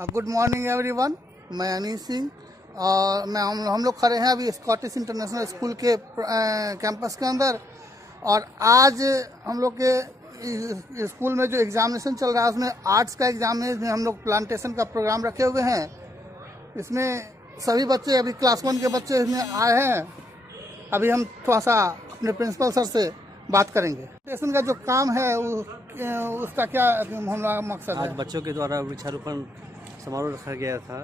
Good morning everyone, मैं अनीस सिंह और हम लोग खड़े हैं अभी स्कॉटिश इंटरनेशनल स्कूल के कैंपस के अंदर। और आज हम लोग के स्कूल में जो एग्जामिनेशन चल रहा है उसमें आर्ट्स का एग्जाम है। इसमें हम लोग प्लांटेशन का प्रोग्राम रखे हुए हैं। इसमें सभी बच्चे अभी क्लास 1 के बच्चे इसमें आए हैं। अभी हम थोड़ा सा अपने प्रिंसिपल सर से बात करेंगे। प्लांटेशन का जो काम है उसका क्या हमारा मकसद है? आज बच्चों के द्वारा वृक्षारोपण समारोह रखा गया था,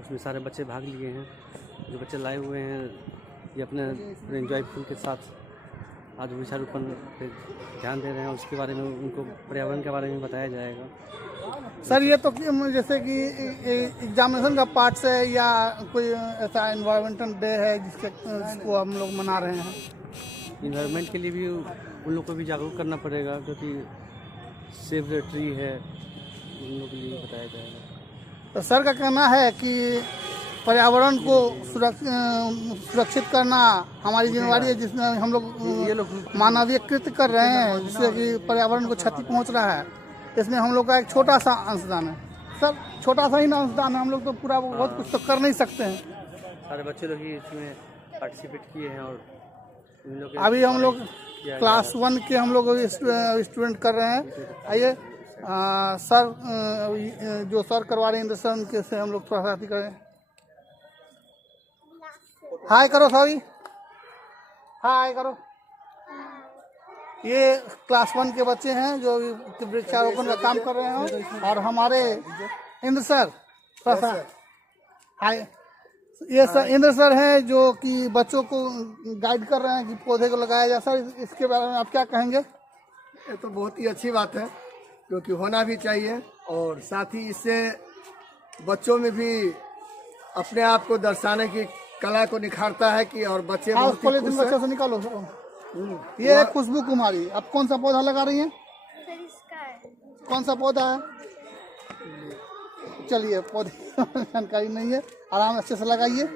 उसमें सारे बच्चे भाग लिए हैं। जो बच्चे लाए हुए हैं ये अपने एंजॉयफुल के साथ आज वृक्षारोपण पे ध्यान दे रहे हैं। उसके बारे में उनको पर्यावरण के बारे में बताया जाएगा। सर ये तो जैसे कि एग्जामिनेशन का पार्ट से या कोई ऐसा एनवायरमेंटल डे है जिसको हम लोग मना रहे हैं। इन्वायरमेंट के लिए भी उन लोग को भी जागरूक करना पड़ेगा, क्योंकि सेव द ट्री है, उन लोगों के लिए बताया जाएगा। तो सर का कहना है कि पर्यावरण को सुरक्षित करना हमारी जिम्मेदारी है, जिसमें हम लोग मानवीयकृत कर रहे हैं, जिससे कि पर्यावरण को क्षति पहुंच रहा है। इसमें हम लोग का एक छोटा सा अंशदान है। सर छोटा सा ही ना अंशदान है, हम लोग तो पूरा बहुत कुछ तो कर नहीं सकते हैं। सारे बच्चे लोग ही इसमें पार्टिसिपेट किए हैं और अभी हम लोग क्लास 1 के हम लोग स्टूडेंट कर रहे हैं। आइए सर जो सर करवा रहे हैं इंद्र सर, उनके से हम लोग थोड़ा सा करें। हाय करो सॉरी, हाय करो। ये क्लास 1 के बच्चे हैं जो वृक्षारोपण का काम कर रहे हैं। और हमारे इंद्र सर थोड़ा सा हाय, ये सर इंद्र सर हैं जो कि बच्चों को गाइड कर रहे हैं कि पौधे को लगाया जाए। सर इसके बारे में आप क्या कहेंगे? ये तो बहुत ही अच्छी बात है, क्योंकि होना भी चाहिए और साथ ही इससे बच्चों में भी अपने आप को दर्शाने की कला को निखारता है कि और बच्चे बच्चे से निकालो। ये है खुशबू कुमारी, आप कौन सा पौधा लगा रही हैं? कौन सा पौधा है? चलिए पौधे जानकारी नहीं है, आराम अच्छे से लगाइए।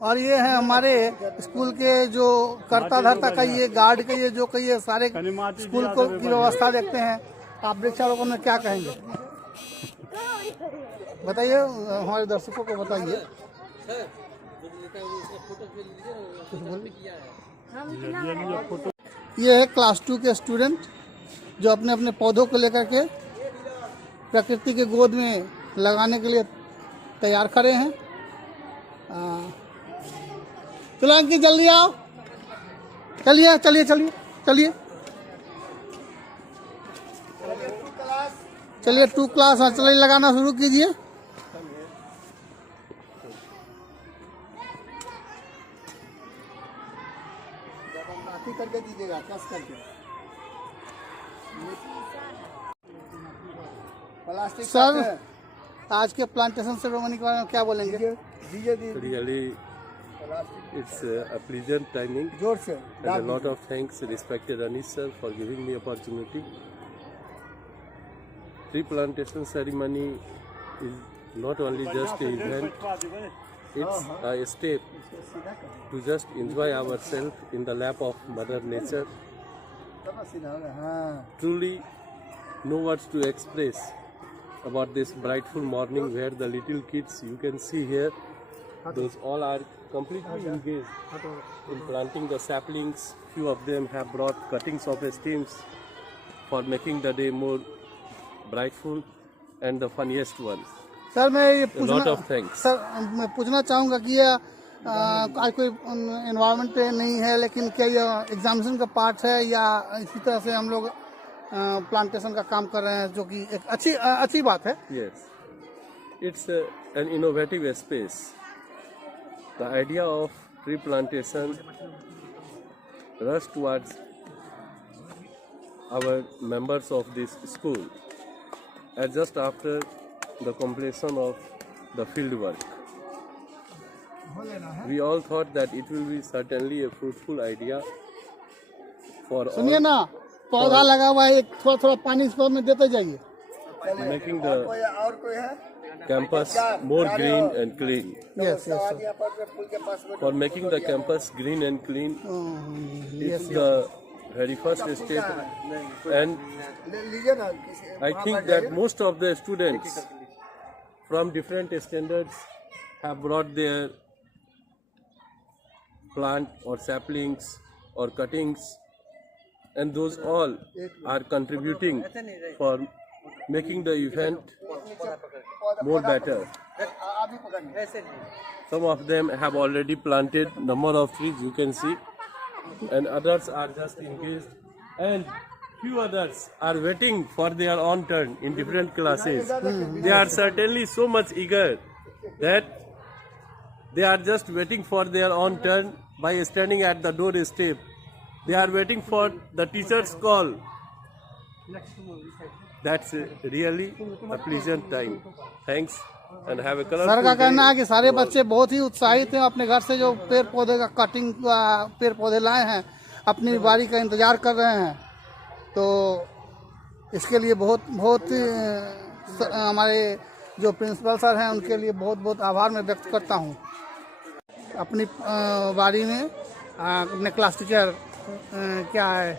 और ये है हमारे स्कूल के जो कर्ता धर्ता कहिए, गार्ड कहिए, जो कहिए, सारे स्कूल को की व्यवस्था देखते हैं। आप वृक्षारोपण में क्या कहेंगे बताइए, हमारे दर्शकों को बताइए। ये है क्लास 2 के स्टूडेंट जो अपने अपने पौधों को लेकर के प्रकृति के गोद में लगाने के लिए तैयार खड़े हैं। चलो अंकित जल्दी आओ, चलिए चलिए चलिए चलिए चलिए 2 क्लास चलिए लगाना शुरू कीजिए। करके दीजिएगा, कस करके। प्लास्टिक सर आज के प्लांटेशन सेरेमनी के बारे में क्या बोलेंगे? Really, it's a pleasant timing. And a lot of thanks, respected Anis sir, for giving me opportunity. Tree plantation ceremony is not only just an event, it's a step to just enjoy ourselves in the lap of Mother Nature. Truly, no words to express about this brightful morning where the little kids you can see here, those all are completely engaged in planting the saplings. Few of them have brought cuttings of stems for making the day more brightful and the funniest one. Sir मैं ये मैं पूछना चाहूँगा कि ये आज कोई environment day नहीं है, लेकिन क्या ये एग्जामिनेशन का पार्ट है या इसी तरह से हम लोग प्लांटेशन का काम कर रहे हैं, जो कि एक अच्छी बात है। Yes, it's an innovative space. The idea of tree plantation rush towards our members of this school and just after the completion of the field work. We all thought that it will be certainly a fruitful idea for सुनिए ना, पौधा लगा हुआ है, थोड़ा थोड़ा पानी इस पर में देते जाइए। making the campus more green and clean. Yes, yes, sir. For making the campus green and clean, it's the very first state, and लीजिए ना किसी- I think that most of the students from different standards have brought their plant or saplings or cuttings, and those all are contributing for making the event more better. Some of them have already planted number of trees, you can see, and others are just engaged, and few others are waiting for their own turn in different classes. They are certainly so much eager that they are just waiting for their own turn by standing at the doorstep. They are waiting for the teacher's call. That's really a pleasant time. Thanks and have a colorful sir का day. कहना है कि सारे बच्चे बहुत ही उत्साहित हैं, अपने घर से जो पेड़ पौधे का कटिंग पेड़ पौधे लाए हैं, अपनी बारी का इंतजार कर रहे हैं। तो इसके लिए बहुत बहुत हमारे जो प्रिंसिपल सर हैं उनके लिए बहुत बहुत आभार मैं व्यक्त करता हूं। अपनी बारी में अपने क्लास टीचर क्या है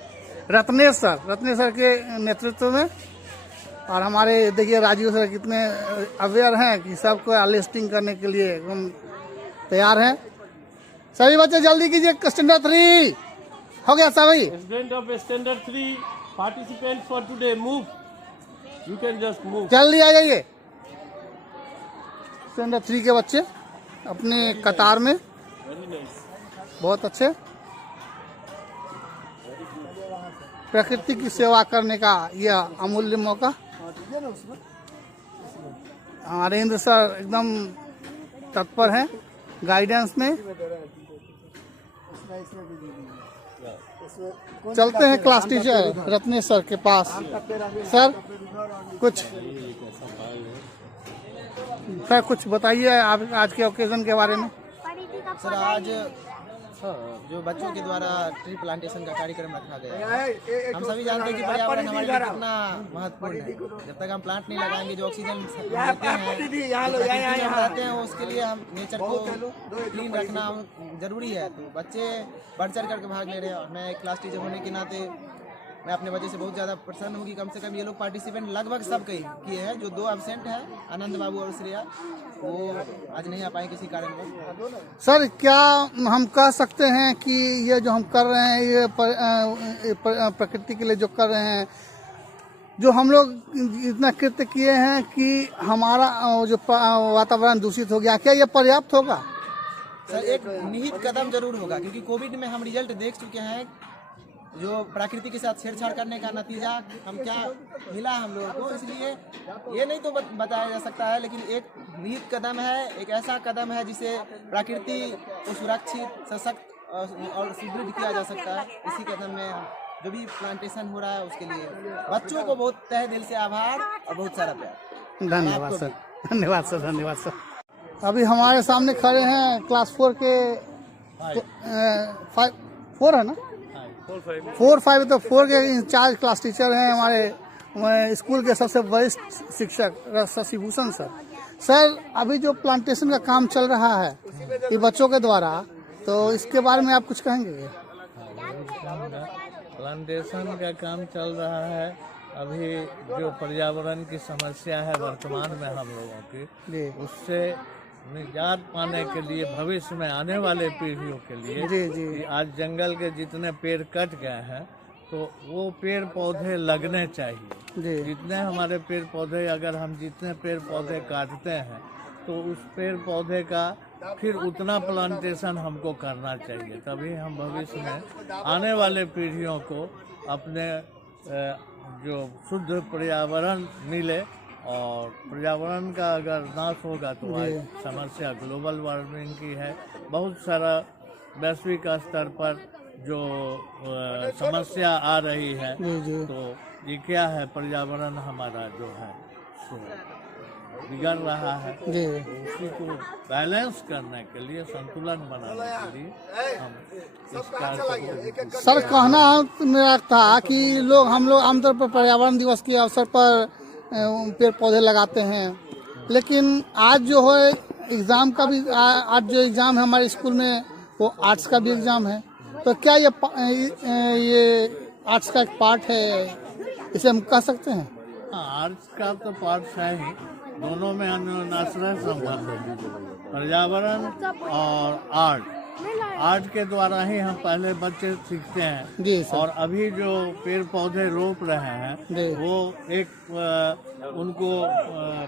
रत्नेश सर के नेतृत्व में, और हमारे देखिए राजीव सर कितने अवेयर हैं कि सबको लिस्टिंग करने के लिए हम तैयार हैं। सभी बच्चे जल्दी कीजिए, स्टैंडर्ड 3 हो गया सभी। Student of standard 3 participants for today, move. You can just move. जल्दी आ जाइए। स्टैंडर्ड 3 के बच्चे अपने कतार में, Very nice. बहुत अच्छे। प्रकृति की सेवा करने का यह अमूल्य मौका। हमारे इंद्र सर एकदम तत्पर हैं गाइडेंस में। चलते हैं क्लास टीचर रत्नेश सर के पास। सर कुछ बताइए आप आज के ओकेजन के बारे में। सर आज जो बच्चों के द्वारा ट्री प्लांटेशन का कार्यक्रम रखा गया है, हम सभी जानते हैं कि पर्यावरण हमारे लिए कितना महत्वपूर्ण है। जब तक हम प्लांट नहीं लगाएंगे जो ऑक्सीजन लेते हैं, जो रहते हैं, उसके लिए हम नेचर को क्लीन रखना जरूरी है। तो बच्चे बढ़ चढ़ करके भाग ले रहे हैं, और मैं एक क्लास टीचर होने के नाते मैं अपने बच्चे से बहुत ज़्यादा प्रसन्न हूँ कि कम से कम ये लोग पार्टिसिपेंट लगभग सब किए हैं। जो 2 एब्सेंट हैं, आनंद बाबू और श्रेया, वो आज नहीं आ पाए किसी कारणवश। सर क्या हम कह सकते हैं कि ये जो हम कर रहे हैं ये प्रकृति के लिए जो कर रहे हैं, जो हम लोग इतना कृत्य किए हैं कि हमारा जो वातावरण दूषित हो गया, क्या ये पर्याप्त होगा? सर एक निहित कदम जरूर होगा, क्योंकि कोविड में हम रिजल्ट देख चुके हैं। जो प्रकृति के साथ छेड़छाड़ करने का नतीजा हम क्या मिला हम लोगों को, इसलिए ये नहीं तो बताया जा सकता है, लेकिन एक निहित कदम है, एक ऐसा कदम है जिसे प्रकृति को सुरक्षित, सशक्त और सुदृढ़ किया जा सकता है। इसी कदम में जो भी प्लांटेशन हो रहा है उसके लिए बच्चों को बहुत तहे दिल से आभार और बहुत सारा प्यार। धन्यवाद सर, धन्यवाद सर, धन्यवाद सर। अभी हमारे सामने खड़े हैं क्लास 4 के 4 है ना, 4-5 तो 4 के इंचार्ज क्लास टीचर हैं हमारे स्कूल के सबसे वरिष्ठ शिक्षक शशिभूषण सर। सर अभी जो प्लांटेशन का काम चल रहा है ये बच्चों के द्वारा, तो इसके बारे में आप कुछ कहेंगे? प्लांटेशन का काम चल रहा है। अभी जो पर्यावरण की समस्या है वर्तमान में हम लोगों की, उससे निजात पाने के लिए भविष्य में आने वाले पीढ़ियों के लिए कि आज जंगल के जितने पेड़ कट गए हैं तो वो पेड़ पौधे लगने चाहिए। जितने हमारे पेड़ पौधे, अगर हम जितने पेड़ पौधे काटते हैं तो उस पेड़ पौधे का फिर उतना प्लांटेशन हमको करना चाहिए, तभी हम भविष्य में आने वाले पीढ़ियों को अपने जो शुद्ध पर्यावरण मिले। और पर्यावरण का अगर नाश होगा तो आज समस्या ग्लोबल वार्मिंग की है, बहुत सारा वैश्विक स्तर पर जो समस्या आ रही है। तो ये क्या है, पर्यावरण हमारा जो है बिगड़ रहा है। उसी को बैलेंस करने के लिए, संतुलन बनाने के लिए हम इस कार्य को। सर कहना मेरा था कि हम लोग आमतौर पर पर्यावरण दिवस के अवसर पर पेड़ पौधे लगाते हैं, लेकिन आज जो है एग्ज़ाम का भी, आज जो एग्ज़ाम है हमारे स्कूल में वो आर्ट्स का भी एग्ज़ाम है, तो क्या ये आर्ट्स का एक पार्ट है, इसे हम कह सकते हैं। आर्ट्स का तो पार्ट है ही, दोनों में अन्योन्याश्रय संबंध है। पर्यावरण और आर्ट के द्वारा ही हम पहले बच्चे सीखते हैं। जी सर। और अभी जो पेड़ पौधे रोप रहे जी। हैं वो एक उनको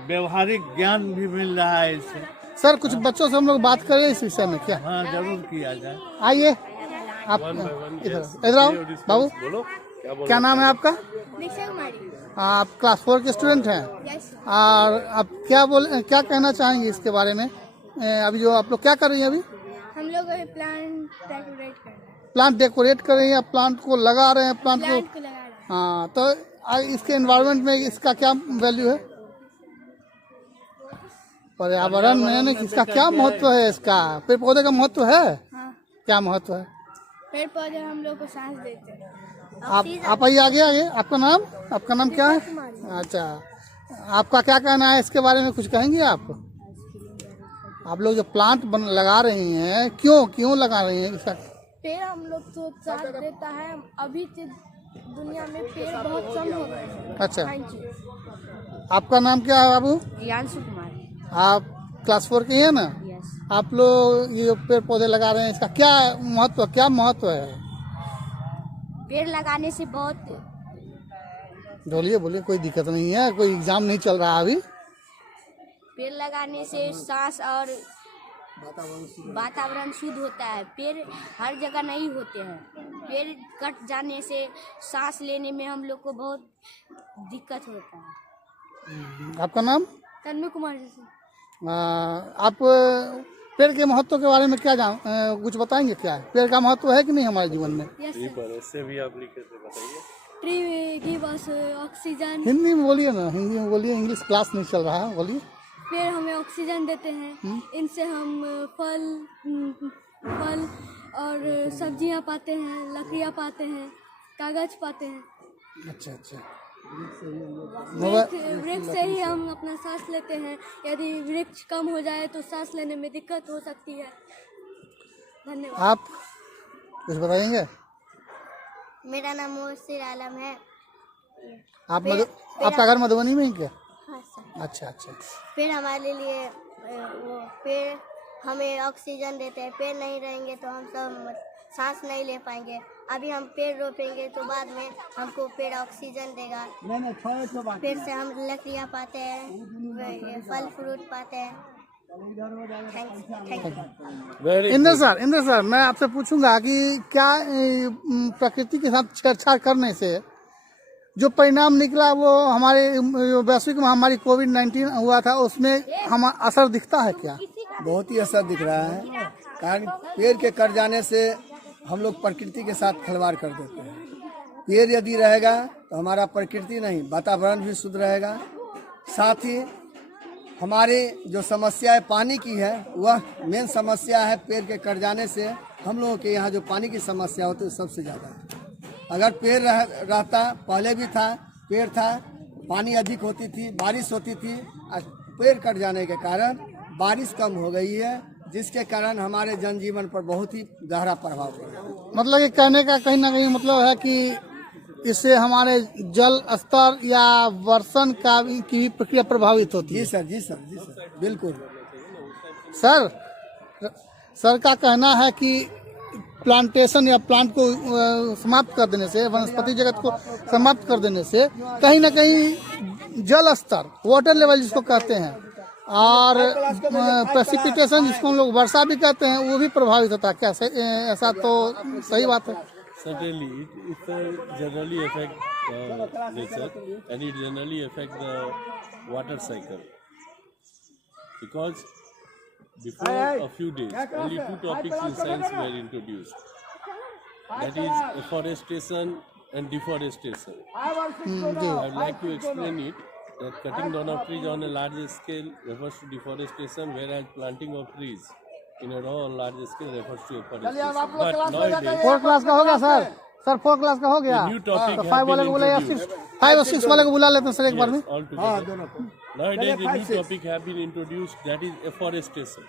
व्यवहारिक ज्ञान भी मिल रहा है इससे। सर कुछ बच्चों से हम लोग बात करें इस विषय में क्या? हाँ, जरूर किया जाए। आइए आप इधर आओ बाबू। बोलो क्या नाम है आपका? दीक्षा कुमारी। आप क्लास 4 के स्टूडेंट हैं यस। और आप क्या कहना चाहेंगे इसके बारे में? अभी जो आप लोग क्या कर रही हैं अभी? हम लोग प्लांट डेकोरेट कर रहे हैं। प्लांट डेकोरेट कर रही हैं, प्लांट को लगा रहे हैं, प्लांट प्लांट को। को लगा रहे हैं। हाँ, तो इसके एनवायरनमेंट में इसका क्या वैल्यू है? पर्यावरण में इसका क्या महत्व है? इसका पेड़ पौधे का महत्व है? हाँ, क्या महत्व है? पेड़ पौधे हम लोग को सांस देते हैं। आप आइए आगे आगे। आपका नाम क्या है? अच्छा, आपका क्या कहना है इसके बारे में? कुछ कहेंगे आप लोग जो प्लांट लगा रही हैं, क्यों लगा रही हैं इसका? पेड़ हम लोग को साथ देता है। अभी के दुनिया में पेड़ बहुत कम हो गए हैं। अच्छा, थैंक यू। आपका नाम क्या है बाबू? यांशु कुमार। आप क्लास 4 के हैं ना? यस। आप लोग ये जो पेड़ पौधे लगा रहे हैं, इसका क्या महत्व है? पेड़ लगाने से बहुत बोलिए, कोई दिक्कत नहीं है, कोई एग्जाम नहीं चल रहा अभी। पेड़ लगाने से सांस और वातावरण शुद्ध होता है। पेड़ हर जगह नहीं होते हैं। पेड़ कट जाने से सांस लेने में हम लोग को बहुत दिक्कत होता है। आपका नाम? तन्मय कुमार जी। आप पेड़ के महत्व के बारे में क्या कुछ बताएंगे? क्या है पेड़ का महत्व है कि नहीं हमारे जीवन में? इससे भी आप लिख के बताइए। Tree give us oxygen. Hindi में बोलिए ना, हिंदी में बोलिए, इंग्लिश क्लास नहीं चल रहा है, बोलिए। पेड़ हमें ऑक्सीजन देते हैं। इनसे हम फल और सब्जियां पाते हैं, लकड़ियां पाते हैं, कागज पाते हैं। अच्छा। वृक्ष से ही हम अपना सांस लेते हैं। यदि वृक्ष कम हो जाए तो सांस लेने में दिक्कत हो सकती है। धन्यवाद। आप कुछ बताएंगे? मेरा नाम मोहसिर आलम है। आपका घर मधुबनी में ही क्या? हाँ सर। अच्छा। पेड़ हमारे लिए पेड़ हमें ऑक्सीजन देते हैं। पेड़ नहीं रहेंगे तो हम सब सांस नहीं ले पाएंगे। अभी हम पेड़ रोपेंगे तो बाद में हमको पेड़ ऑक्सीजन देगा। पेड़ से हम लकड़ियाँ पाते हैं, फल फ्रूट पाते हैं। Thank you. इंद्र सर, मैं आपसे पूछूंगा कि क्या प्रकृति के साथ छेड़छाड़ करने से जो परिणाम निकला वो हमारे वैश्विक महामारी कोविड-19 हुआ था, उसमें हम असर दिखता है क्या? बहुत ही असर दिख रहा है। कारण पेड़ के कट जाने से हम लोग प्रकृति के साथ खिलवाड़ कर देते हैं। पेड़ यदि रहेगा तो हमारा प्रकृति नहीं, वातावरण भी शुद्ध रहेगा। साथ ही हमारी जो समस्या है पानी की है, वह मेन समस्या है। पेड़ के कट जाने से हम लोगों के यहाँ जो पानी की समस्या होती है सबसे ज़्यादा है। अगर पेड़ रहता, पहले भी था, पेड़ था, पानी अधिक होती थी, बारिश होती थी। पेड़ कट जाने के कारण बारिश कम हो गई है, जिसके कारण हमारे जनजीवन पर बहुत ही गहरा प्रभाव पड़ा। मतलब ये कहने का कहीं ना कहीं मतलब है कि इससे हमारे जल स्तर या वर्षण की भी प्रक्रिया प्रभावित होती है। जी सर, बिल्कुल। सर का कहना है कि प्लांटेशन या प्लांट को समाप्त कर देने से, वनस्पति जगत को समाप्त कर देने से कहीं ना कहीं जल स्तर, वाटर लेवल जिसको कहते हैं, और प्रेसिपिटेशन जिसको हम लोग वर्षा भी कहते हैं, वो भी प्रभावित होता है। क्या ऐसा तो सही बात है? Certainly, it generally affect nature and it generally affect the water cycle. Because before a few days, only 2 topics in science were introduced. That is afforestation and deforestation. I'd like to explain it. That cutting down of trees on a large scale refers to deforestation, whereas planting of trees in a row on large scale refers to afforestation. But nowadays, 4 class का हो गया sir 4 class का हो गया। new topic तो has 5 वाले been को बुलाया, introduced. 5 और 6 वाले को बुला लेते हैं सर एक बार में। Altogether. Nowadays, a new topic have been introduced, that is afforestation.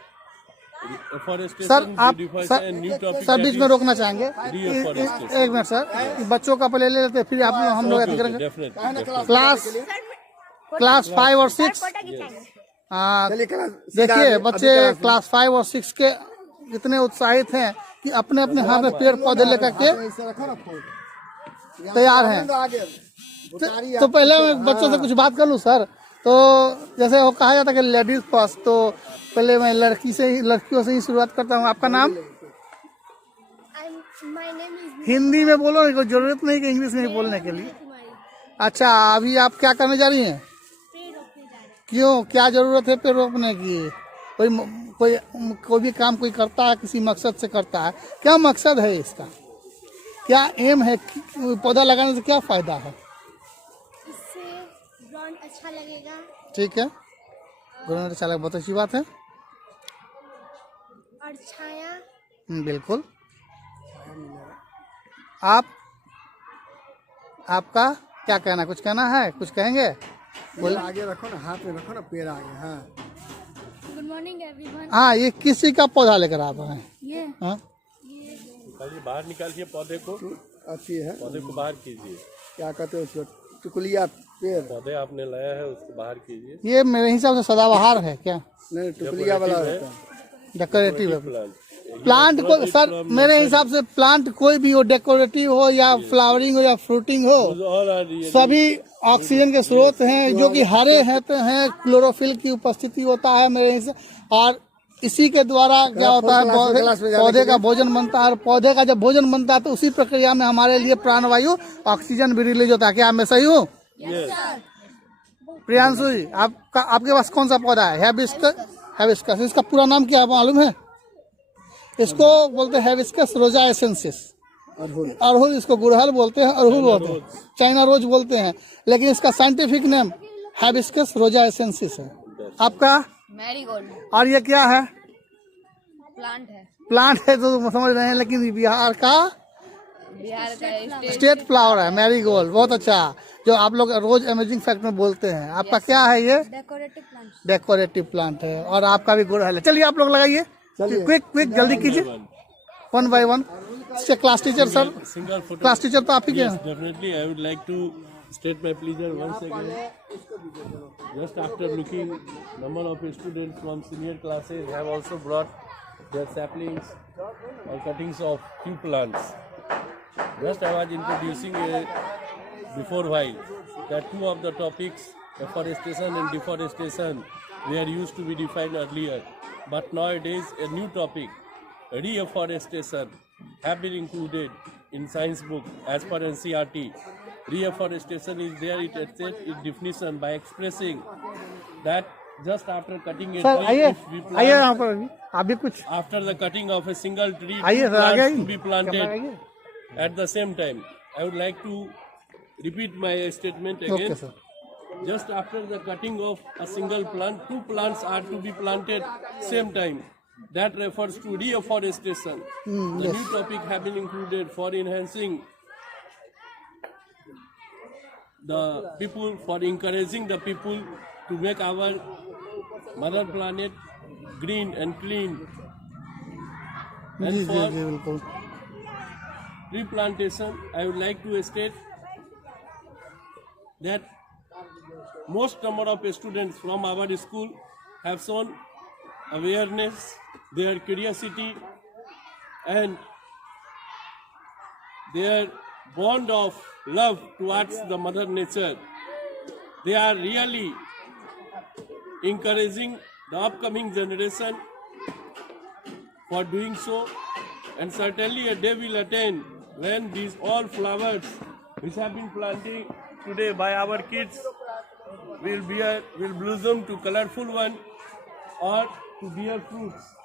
Afforestation, sir आप deforestation, new topic sir that बीच में is रोकना चाहेंगे Deforestation. एक मिनट सर, बच्चों का पहले ले लेते फिर आप हम लोग Okay, करेंगे। definitely. क्लास 5 और 6 हाँ, चलिए क्लास देखिए बच्चे क्लास 5 और 6 के इतने उत्साहित हैं कि अपने अपने हाथ में पेड़ पौधे लेकर के ऐसे रखो ना फूल तैयार हैं। आगे तो पहले मैं बच्चों से कुछ बात कर लूँ सर। तो जैसे वो कहा जाता है कि लेडीज फर्स्ट, तो पहले मैं लड़कियों से ही शुरुआत करता हूँ। आपका नाम? हिंदी में बोलो, कोई जरूरत नहीं कि इंग्लिश में ही बोलने के लिए। अच्छा, अभी आप क्या करने जा रही हैं? क्यों, क्या जरूरत है पेड़ रोपने की? कोई भी काम कोई करता है किसी मकसद से करता है, क्या मकसद है इसका, क्या एम है? पौधा लगाने से क्या फायदा है? इससे ग्राउंड अच्छा लगेगा। ठीक है, ग्राउंड अच्छा लगेगा, बहुत अच्छी बात है। और छाया। बिल्कुल। आपका क्या कहना, कुछ कहना है? कुछ कहेंगे? बोले आगे रखो ना, हाथ में रखो ना पेड़ आगे। हाँ, गुड मॉर्निंग एवरीवन। हाँ, ये किसी का पौधा लेकर आप हैं? ये हाँ, बाहर निकालिए पौधे को, अच्छी है। पौधे को बाहर कीजिए। क्या कहते हैं उसको, टुकलिया पेड़? पौधे आपने लाया है उसको बाहर कीजिए। ये मेरे हिसाब से सदाबहार है क्या? नहीं, टुकलिया वाला होता है। डेकोरेटिव है प्लांट प्लांट को सर, मेरे हिसाब से प्लांट कोई भी हो, डेकोरेटिव हो या फ्लावरिंग हो या फ्रूटिंग हो, सभी ऑक्सीजन के स्रोत हैं जो कि हरे हैं क्लोरोफिल की उपस्थिति होता है मेरे हिसाब, और इसी के द्वारा क्या होता है, पौधे का भोजन बनता है, और पौधे का जब भोजन बनता है तो उसी प्रक्रिया में हमारे लिए प्राणवायु ऑक्सीजन भी रिलीज होता है। क्या मैं सही हूँ? प्रियांशु जी, आपके पास कौन सा पौधा है? हैबिस्कस। इसका पूरा नाम क्या है मालूम है? इसको बोलते हैं हैबिस्कस रोजा एसेंसिस। अड़हुल, इसको गुड़हल बोलते हैं, अड़हुल बोलते हैं, चाइना रोज बोलते हैं, लेकिन इसका साइंटिफिक नेम हैबिस्कस रोजा एसेंसिस है। आपका? मैरीगोल्ड। और ये क्या है? प्लांट है तो समझ रहे हैं, लेकिन बिहार का स्टेट फ्लावर है मैरीगोल्ड। बहुत अच्छा, जो आप लोग रोज अमेजिंग फैक्ट में बोलते हैं। आपका क्या है? ये डेकोरेटिव प्लांट है, और आपका भी गुड़हल है। चलिए आप लोग लगाइए, क्विक जल्दी कीजिए, 1 by 1। Class teacher sir, class teacher तो आप ही के हैं। Definitely, I would like to state my pleasure once again. Just after looking, number of students from senior classes have also brought their saplings or cuttings of few plants. Just I was introducing before while that two of the topics, afforestation and deforestation, were used to be defined earlier. But nowadays, a new topic, reforestation, have been included in science book as per NCERT. Reforestation is there, it states its definition by expressing that just after cutting a sir tree, आइए, if we आइए यहाँ plant, पर अभी आप भी कुछ after the cutting of a single tree, आइए two sir, आगे plants आइए, to be planted आइए। at the same time. I would like to repeat my statement okay again. Sir. Just after the cutting of a single plant, two plants are to be planted same time. That refers to reforestation. The new topic have been included for enhancing the people, for encouraging the people to make our mother planet green and clean. And G for बिल्कुल। tree plantation, I would like to state that most number of students from our school have shown awareness, their curiosity, and their bond of love towards the mother nature. They are really encouraging the upcoming generation for doing so, and certainly a day will attain when these all flowers which have been planted today by our kids will blossom to colorful one or to bear fruits.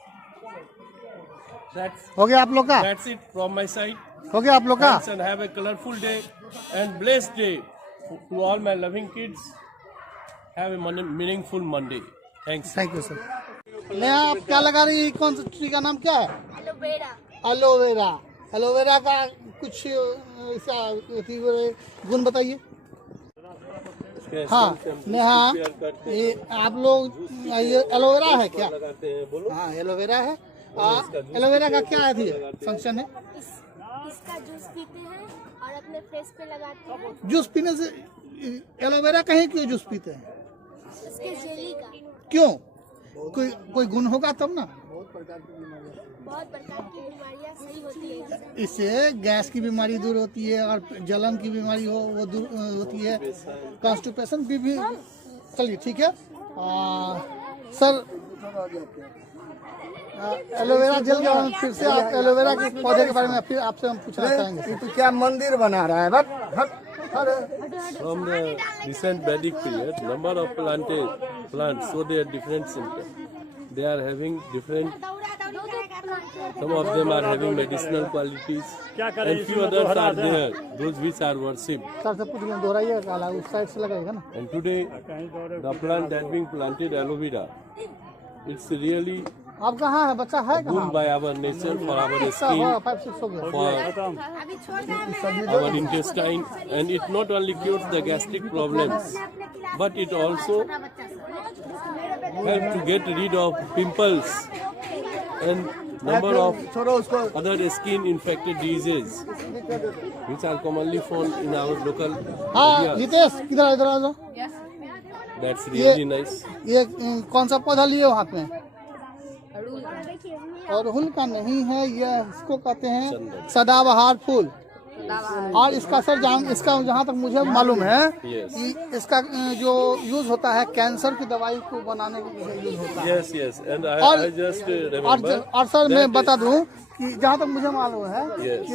हो गया आप लोग का? That's it from my side. हो गया आप लोग का? Thanks and have a colorful day and blessed day to all my loving kids. Have a meaningful Monday. Thanks. Thank you sir. नया आप क्या लगा रही है? कौन सा ट्री का नाम क्या है? एलोवेरा। एलोवेरा। एलोवेरा का कुछ गुण बताइए। फेस हाँ से हम नेहा, प्रिपेयर करते हैं, ये आप लोग ये एलोवेरा है क्या? लगाते हैं। बोलो हाँ एलोवेरा है। एलोवेरा का क्या है फंक्शन है? इसका जूस पीते हैं और अपने फेस पे लगाते हैं। जूस पीने से एलोवेरा का ही क्यों जूस पीते हैं? इसके जेली का क्यों? कोई गुण होगा तब ना। बहुत प्रकार की बीमारियां सही होती है इससे। इससे गैस की बीमारी दूर होती है और जलन की बीमारी हो वो दूर होती है, कॉन्स्टिपेशन भी। चलिए ठीक है। सर एलोवेरा जेल के बारे में फिर से आप एलोवेरा के पौधे के बारे में फिर आपसे हम पूछना चाहेंगे। ये तो क्या मंदिर बना रहा है? But from the recent Vedic period, number of plants show their different symptoms. They are having different. Some of them are having medicinal qualities, and few others are there, those which are worshipped. Sir से पूछ लें, दोहराइएगा काला उस side से लगाएगा ना। And today, the plant that being planted, aloe vera, it's really आप कहाँ है? बच्चा है good कहाँ? by our nature, for our सब skin, 5-6 हो गया। for our intestine, and it not only cures the gastric problems, but it also helps to get rid of pimples and number of छोड़ो उसको। other skin infected diseases which are commonly found in our local हाँ areas. Nitesh किधर इधर आ जाओ। That's really nice. ये कौन सा पौधा लिए हो हाथ में? अड़हुल का नहीं है, ये इसको कहते हैं सदाबहार फूल। और इसका सर इसका जहाँ तक मुझे मालूम है कि इसका जो यूज होता है कैंसर की दवाई को बनाने के लिए यूज होता है। Yes, yes, and I just remember. और सर मैं बता दूं कि जहाँ तक मुझे मालूम है Yes. कि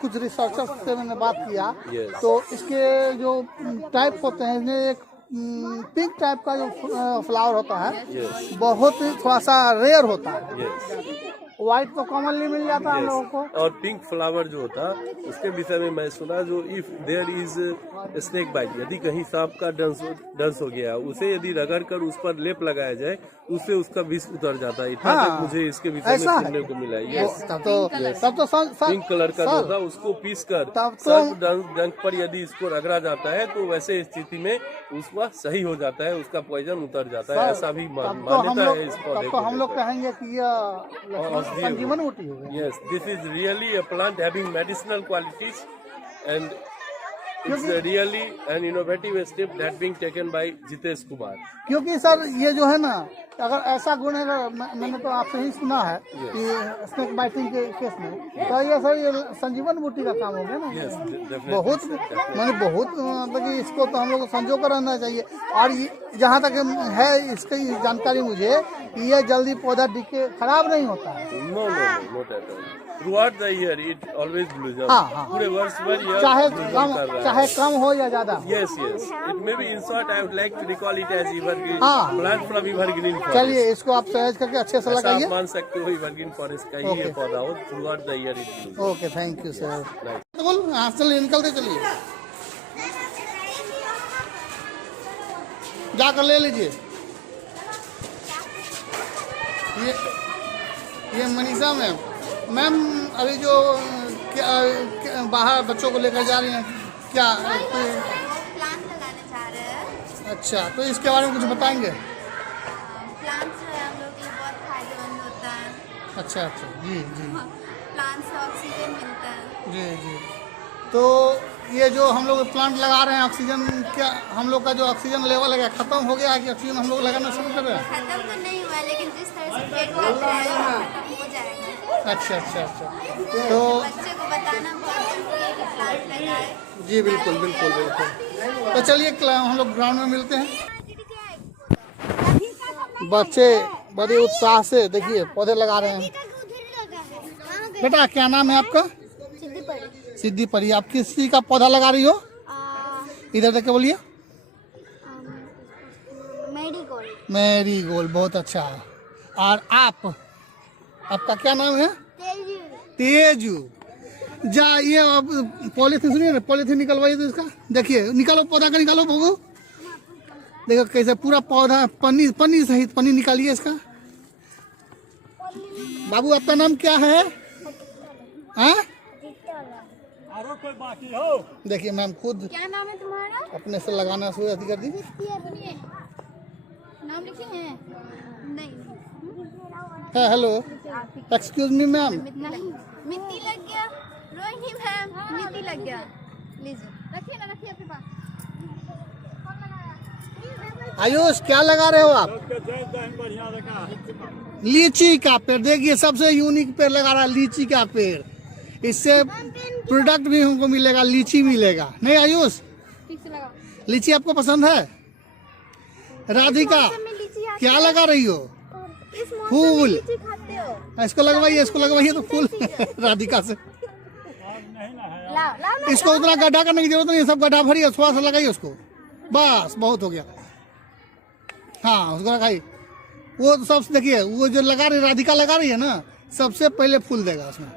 कुछ रिसर्चर्स से मैंने बात किया Yes. तो इसके जो टाइप होते हैं इसमें एक पिंक टाइप का जो फ्लावर होता है बहुत ही थोड़ा सा रेयर होता है। Yes. व्हाइट तो कॉमनली मिल जाता है हम लोगों को। और पिंक फ्लावर जो होता उसके विषय में मैं सुना, जो if there is snake bite, यदि कहीं सांप का डंस हो गया, उसे यदि रगड़ कर उस पर लेप लगाया जाए उससे उसका विष उतर जाता है। इतना तक मुझे इसके विषय में सुनने को मिला है। Yes. तब तो पिंक कलर का जो होता उसको पीस कर तब तो- सर्प डंक पर यदि इसको रगड़ा जाता है तो वैसे स्थिति में उसका सही हो जाता है, उसका पॉइजन उतर जाता है। ऐसा भी मान्यता है इस पौधे तब को तो हम लोग लेकर। कहेंगे कि यह संजीवन बूटी हो गई। Yes, this is really a plant having medicinal qualities, and it's really an innovative step that being taken by Jitesh Kumar. क्योंकि सर ये जो है ना, अगर ऐसा गुण है, मैंने तो आपसे ही सुना है कि स्नेक बाइटिंग के केस में, तो ये सर ये संजीवन बूटी का काम हो गया ना। Yes, definitely. बहुत मतलब कि इसको तो हम लोग को संजो कर रहना चाहिए। और जहाँ तक है इसकी जानकारी मुझे कि ये जल्दी पौधा डिके खराब नहीं होता है। No, not at all. Throughout the year, it always blossoms. हाँ। पूरे वर्ष भर यह चाहे blossom कम कर रहा है। चाहे कम हो या ज्यादा। Yes. It may be, in short, I would like to recall it as evergreen हाँ। plant from evergreen forest. चलिए इसको आप सहज करके अच्छे से ऐसा आप लगाइए। मान सकते हो evergreen forest का ही ये पौधा हो। Throughout the year, it blossoms. Okay thank you sir. Right. बोल हाँ चलिए निकलते चलिए, जाकर ले लीजिए। ये मनीषा मैम अभी जो बाहर बच्चों को लेकर जा रही हैं, क्या प्लांट लगाने जा रहे हैं। अच्छा, तो इसके बारे में कुछ बताएंगे? प्लांट जो है हम लोग के लिए बहुत फायदेमंद होता है। अच्छा जी प्लांट से ऑक्सीजन मिलता है। जी। तो ये जो हम लोग प्लांट लगा रहे हैं, ऑक्सीजन क्या हम लोग का जो ऑक्सीजन लेवल है खत्म हो गया है कि ऑक्सीजन हम लोग लगाना शुरू कर रहे हैं? खत्म तो नहीं हुआ, लेकिन जिस तरह से पेड़ बढ़ रहा है वो खत्म हो जाएगा। अच्छा। तो बच्चे को बताना बहुत जरूरी है कि प्लांट लगाए। जी बिल्कुल। तो चलिए हम लोग ग्राउंड में मिलते हैं। बच्चे बड़े उत्साह से देखिए पौधे लगा रहे हैं। बेटा क्या नाम है आपका? सिद्धि परी। आप किस चीज का पौधा लगा रही हो? इधर देख के बोलिए। मैरीगोल्ड, बहुत अच्छा है। और आपका क्या नाम है? तेजू। जा ये अब पॉलीथीन सुनिए ना, पॉलीथीन निकलवाइए तो इसका। देखिए निकालो पौधा का, निकालो बबू। देखो कैसे पूरा पौधा पन्नी सहित पन्नी निकालिए इसका। बाबू आपका नाम क्या है? हाँ देखिए मैम खुद क्या नाम है तुम्हारा? अपने से लगाना शुरू कर दी। सुनिए, नाम लिखे हैं? नहीं। है हेलो, एक्सक्यूज मी मैम। नहीं, मिट्टी लग गया। रोहिणी मैम, मिट्टी लग गया। लीजिए, रखिए ना, रखिए अपने पास। आयुष क्या लगा रहे हो आप? लीची का पेड़। देखिए सबसे यूनिक पेड़ लगा रहा है, लीची का पेड़। इससे प्रोडक्ट भी हमको मिलेगा, लीची मिलेगा। नहीं आयुष, ठीक से लगाओ। लीची आपको पसंद है? राधिका क्या लगा रही हो? इस मौसम में फूल। लीची खाते हो? इसको लगवाइए, इसको लगवाइए तो फूल राधिका से। लाओ, लाओ ना। इसको उतना गड्ढा करने की जरूरत नहीं है, सब गड्ढा भरिए, थोड़ा सा लगाइए उसको, बस बहुत हो गया। हाँ उसको लगाइए। वो तो सब देखिए, वो जो लगा रही राधिका लगा रही है ना, सबसे पहले फूल देगा उसमें।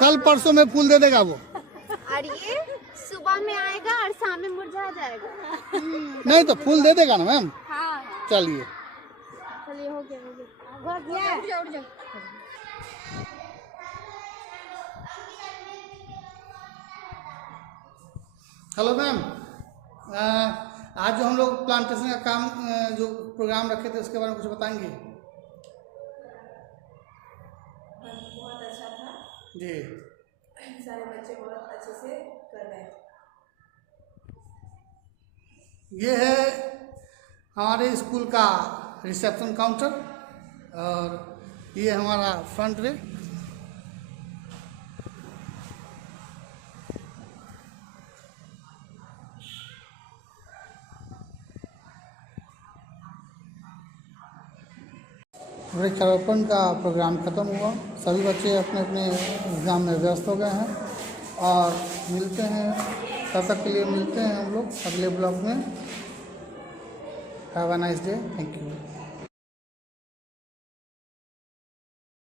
कल परसों में फूल दे देगा वो। और ये सुबह में आएगा और शाम में मुरझा जाएगा। नहीं तो फूल दे देगा ना मैम। हाँ, चलिए चलिए हो गया, हो गया। उठ जाओ, उठ जाओ। हेलो मैम, आज जो हम लोग प्लांटेशन का काम जो प्रोग्राम रखे थे उसके बारे में कुछ बताएंगे? बहुत अच्छा था जी। सारे बच्चे बहुत अच्छे से कर रहे हैं। ये है हमारे स्कूल का रिसेप्शन काउंटर और ये हमारा फ्रंट वे। वृक्षारोपण का प्रोग्राम ख़त्म हुआ, सभी बच्चे अपने अपने एग्ज़ाम में व्यस्त हो गए हैं और मिलते हैं, तब तक के लिए मिलते हैं हम लोग अगले ब्लॉग में। Have a nice day, thank you.